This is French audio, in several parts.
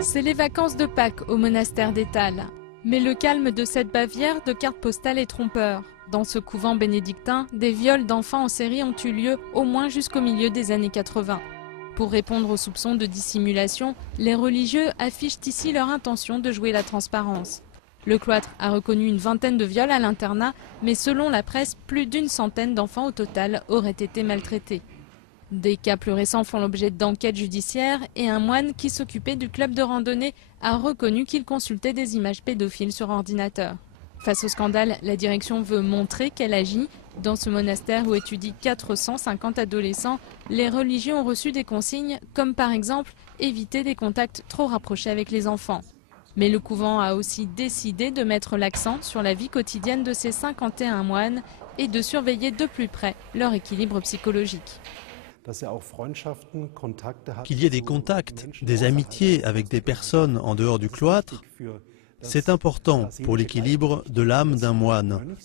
C'est les vacances de Pâques au monastère d'Étal. Mais le calme de cette Bavière de cartes postales est trompeur. Dans ce couvent bénédictin, des viols d'enfants en série ont eu lieu au moins jusqu'au milieu des années 80. Pour répondre aux soupçons de dissimulation, les religieux affichent ici leur intention de jouer la transparence. Le cloître a reconnu une vingtaine de viols à l'internat, mais selon la presse, plus d'une centaine d'enfants au total auraient été maltraités. Des cas plus récents font l'objet d'enquêtes judiciaires et un moine qui s'occupait du club de randonnée a reconnu qu'il consultait des images pédophiles sur ordinateur. Face au scandale, la direction veut montrer qu'elle agit. Dans ce monastère où étudient 450 adolescents, les religieux ont reçu des consignes comme par exemple éviter des contacts trop rapprochés avec les enfants. Mais le couvent a aussi décidé de mettre l'accent sur la vie quotidienne de ces 51 moines et de surveiller de plus près leur équilibre psychologique. Qu'il y ait des contacts, des amitiés avec des personnes en dehors du cloître, c'est important pour l'équilibre de l'âme d'un moine,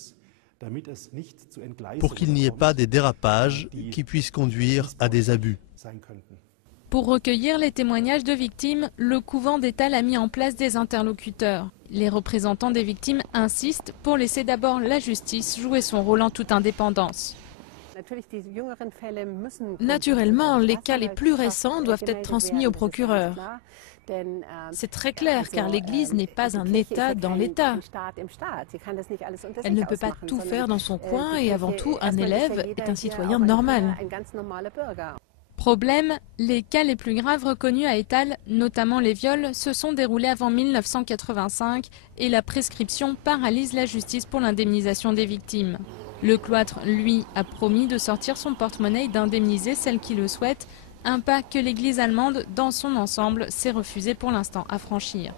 pour qu'il n'y ait pas des dérapages qui puissent conduire à des abus. Pour recueillir les témoignages de victimes, le couvent d'Étal a mis en place des interlocuteurs. Les représentants des victimes insistent pour laisser d'abord la justice jouer son rôle en toute indépendance. Naturellement, les cas les plus récents doivent être transmis au procureur. C'est très clair car l'Église n'est pas un État dans l'État. Elle ne peut pas tout faire dans son coin et avant tout, un élève est un citoyen normal. Problème, les cas les plus graves reconnus à Étal, notamment les viols, se sont déroulés avant 1985 et la prescription paralyse la justice pour l'indemnisation des victimes. Le cloître, lui, a promis de sortir son porte-monnaie et d'indemniser celles qui le souhaitent, un pas que l'Église allemande, dans son ensemble, s'est refusé pour l'instant à franchir.